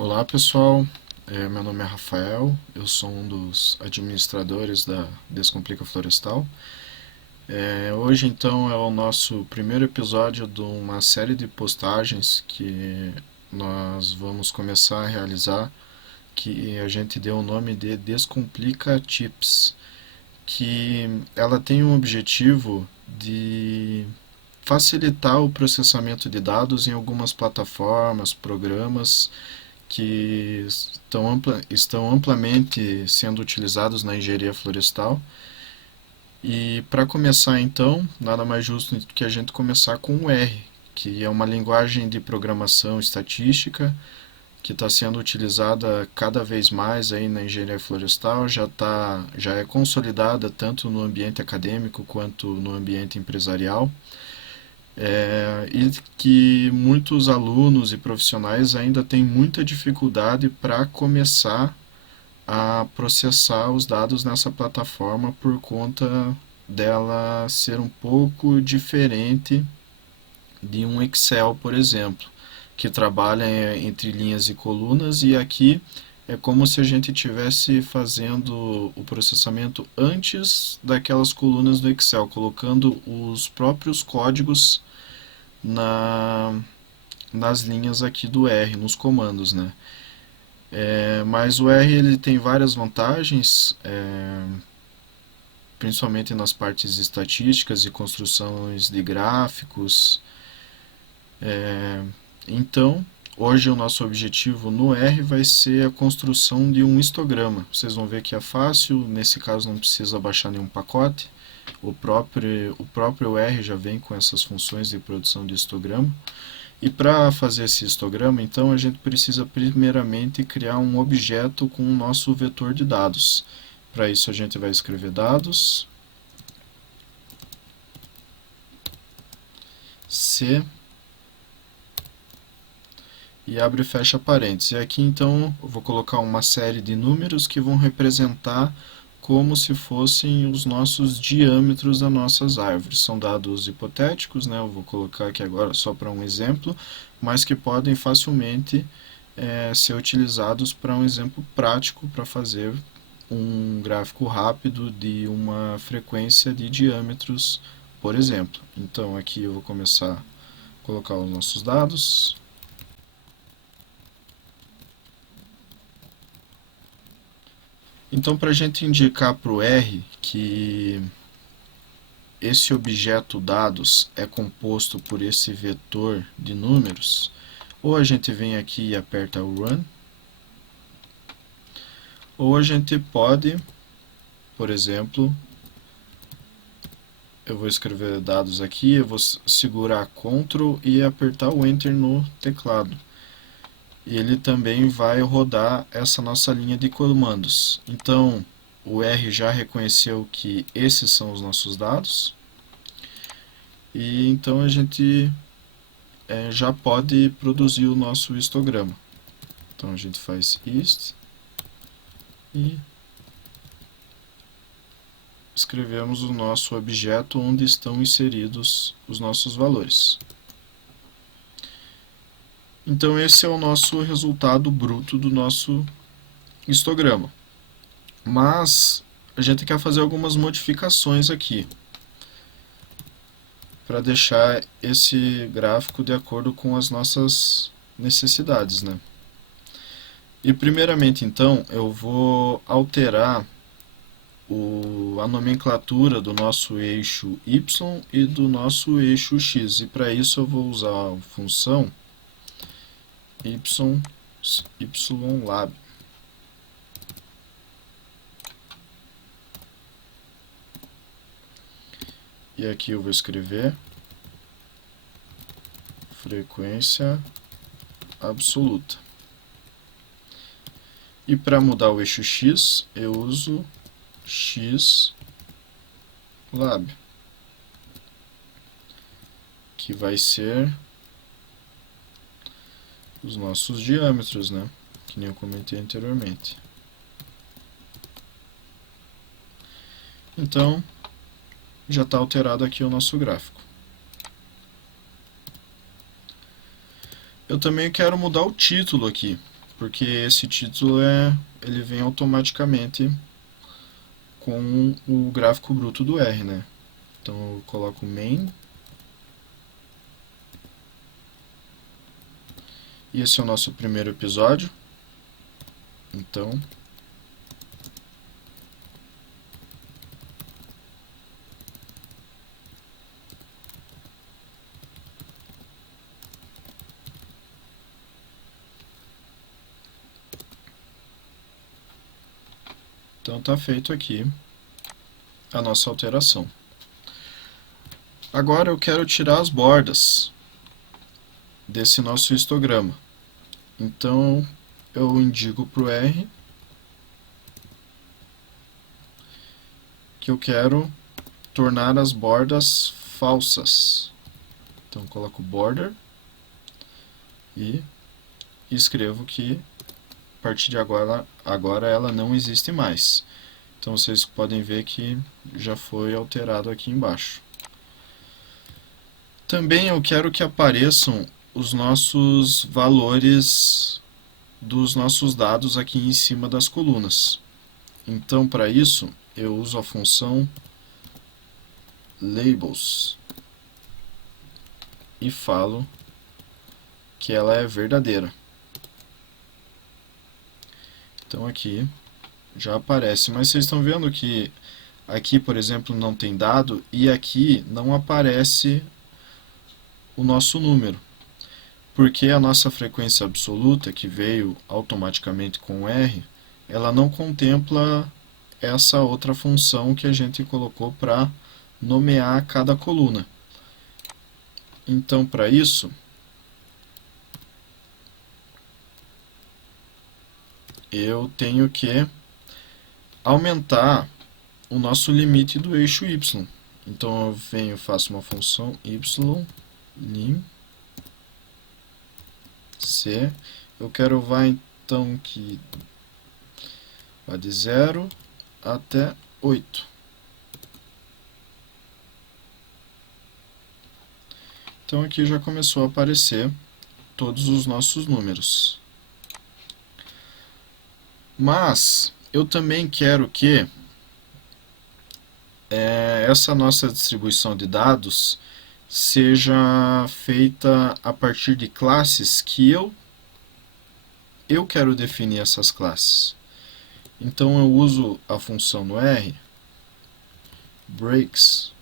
Olá pessoal, meu nome é Rafael, eu sou um dos administradores da Descomplica Florestal. Hoje então é o nosso primeiro episódio de uma série de postagens que nós vamos começar a realizar, que a gente deu o nome de Descomplica Tips, que ela tem um objetivo de facilitar o processamento de dados em algumas plataformas, programas que estão amplamente sendo utilizados na engenharia florestal. E para começar então, nada mais justo do que a gente começar com o R, que é uma linguagem de programação estatística que está sendo utilizada cada vez mais aí na engenharia florestal, já é consolidada tanto no ambiente acadêmico quanto no ambiente empresarial. E que muitos alunos e profissionais ainda têm muita dificuldade para começar a processar os dados nessa plataforma por conta dela ser um pouco diferente de um Excel, por exemplo, que trabalha entre linhas e colunas, e aqui é como se a gente estivesse fazendo o processamento antes daquelas colunas do Excel, colocando os próprios códigos na, nas linhas aqui do R, nos comandos, né? Mas o R ele tem várias vantagens, principalmente nas partes estatísticas e construções de gráficos. Então, hoje o nosso objetivo no R vai ser a construção de um histograma. Vocês vão ver que é fácil, nesse caso não precisa baixar nenhum pacote. O próprio R já vem com essas funções de produção de histograma. E para fazer esse histograma, então, a gente precisa primeiramente criar um objeto com o nosso vetor de dados. Para isso a gente vai escrever dados, C, e abre e fecha parênteses. E aqui então eu vou colocar uma série de números que vão representar como se fossem os nossos diâmetros das nossas árvores. São dados hipotéticos, né? Eu vou colocar aqui agora só para um exemplo, mas que podem facilmente ser utilizados para um exemplo prático para fazer um gráfico rápido de uma frequência de diâmetros, por exemplo. Então aqui eu vou começar a colocar os nossos dados. Então, para a gente indicar para o R que esse objeto dados é composto por esse vetor de números, ou a gente vem aqui e aperta o Run, ou a gente pode, por exemplo, eu vou escrever dados aqui, eu vou segurar Ctrl e apertar o Enter no teclado. E ele também vai rodar essa nossa linha de comandos. Então, o R já reconheceu que esses são os nossos dados, e então a gente já pode produzir o nosso histograma. Então a gente faz hist e escrevemos o nosso objeto onde estão inseridos os nossos valores. Então esse é o nosso resultado bruto do nosso histograma. Mas a gente quer fazer algumas modificações aqui para deixar esse gráfico de acordo com as nossas necessidades, né? E primeiramente então eu vou alterar a nomenclatura do nosso eixo Y e do nosso eixo X, e para isso eu vou usar a função ylab. E aqui eu vou escrever frequência absoluta. E para mudar o eixo X, eu uso xlab, que vai ser os nossos diâmetros, né? Que nem eu comentei anteriormente. Então, já está alterado aqui o nosso gráfico. Eu também quero mudar o título aqui. porque esse título ele vem automaticamente com o gráfico bruto do R, né? Então eu coloco main. E esse é o nosso primeiro episódio. Então, tá feito aqui a nossa alteração. Agora eu quero tirar as bordas desse nosso histograma. Então eu indico para o R que eu quero tornar as bordas falsas. Então coloco border e escrevo que a partir de agora ela não existe mais. Então vocês podem ver que já foi alterado aqui embaixo. Também eu quero que apareçam os nossos valores dos nossos dados aqui em cima das colunas. Então, para isso, eu uso a função labels e falo que ela é verdadeira. Então aqui já aparece, mas vocês estão vendo que aqui, por exemplo, não tem dado e aqui não aparece o nosso número, porque a nossa frequência absoluta, que veio automaticamente com o R, ela não contempla essa outra função que a gente colocou para nomear cada coluna. Então, para isso, eu tenho que aumentar o nosso limite do eixo y. Então eu venho, faço uma função lim c. Eu quero vai então que vá de 0 até 8. Então aqui já começou a aparecer todos os nossos números. Mas eu também quero que essa nossa distribuição de dados seja feita a partir de classes que eu quero definir essas classes. Então eu uso a função no R, breaks,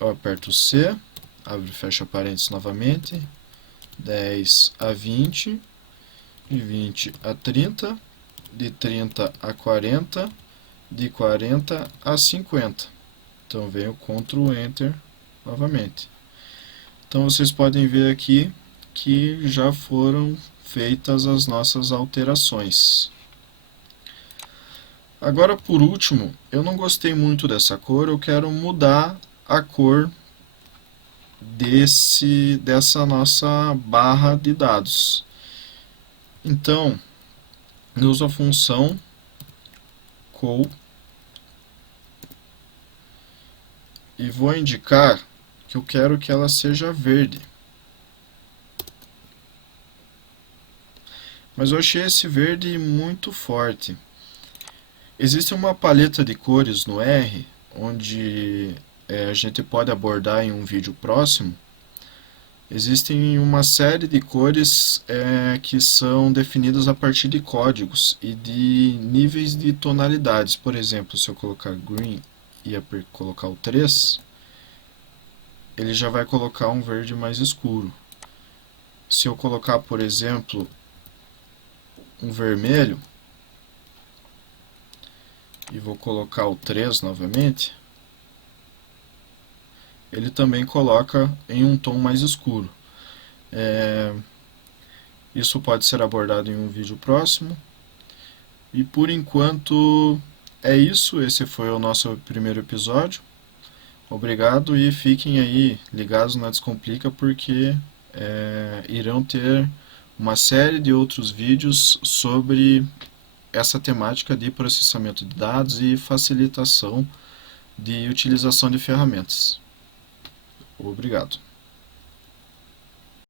eu aperto C, abre e fecha parênteses novamente, 10 a 20, de 20 a 30, de 30 a 40, de 40 a 50. Então venho Ctrl Enter novamente. Então vocês podem ver aqui que já foram feitas as nossas alterações. Agora, por último, eu não gostei muito dessa cor, eu quero mudar a cor dessa nossa barra de dados. Então, eu uso a função col e vou indicar que eu quero que ela seja verde. Mas eu achei esse verde muito forte. Existe uma paleta de cores no R, onde a gente pode abordar em um vídeo próximo. Existem uma série de cores que são definidas a partir de códigos e de níveis de tonalidades. Por exemplo, se eu colocar green e colocar o 3, ele já vai colocar um verde mais escuro. Se eu colocar, por exemplo, um vermelho, e vou colocar o 3 novamente, ele também coloca em um tom mais escuro. Isso pode ser abordado em um vídeo próximo. E por enquanto é isso, esse foi o nosso primeiro episódio. Obrigado e fiquem aí ligados na Descomplica, porque irão ter uma série de outros vídeos sobre essa temática de processamento de dados e facilitação de utilização de ferramentas. Obrigado.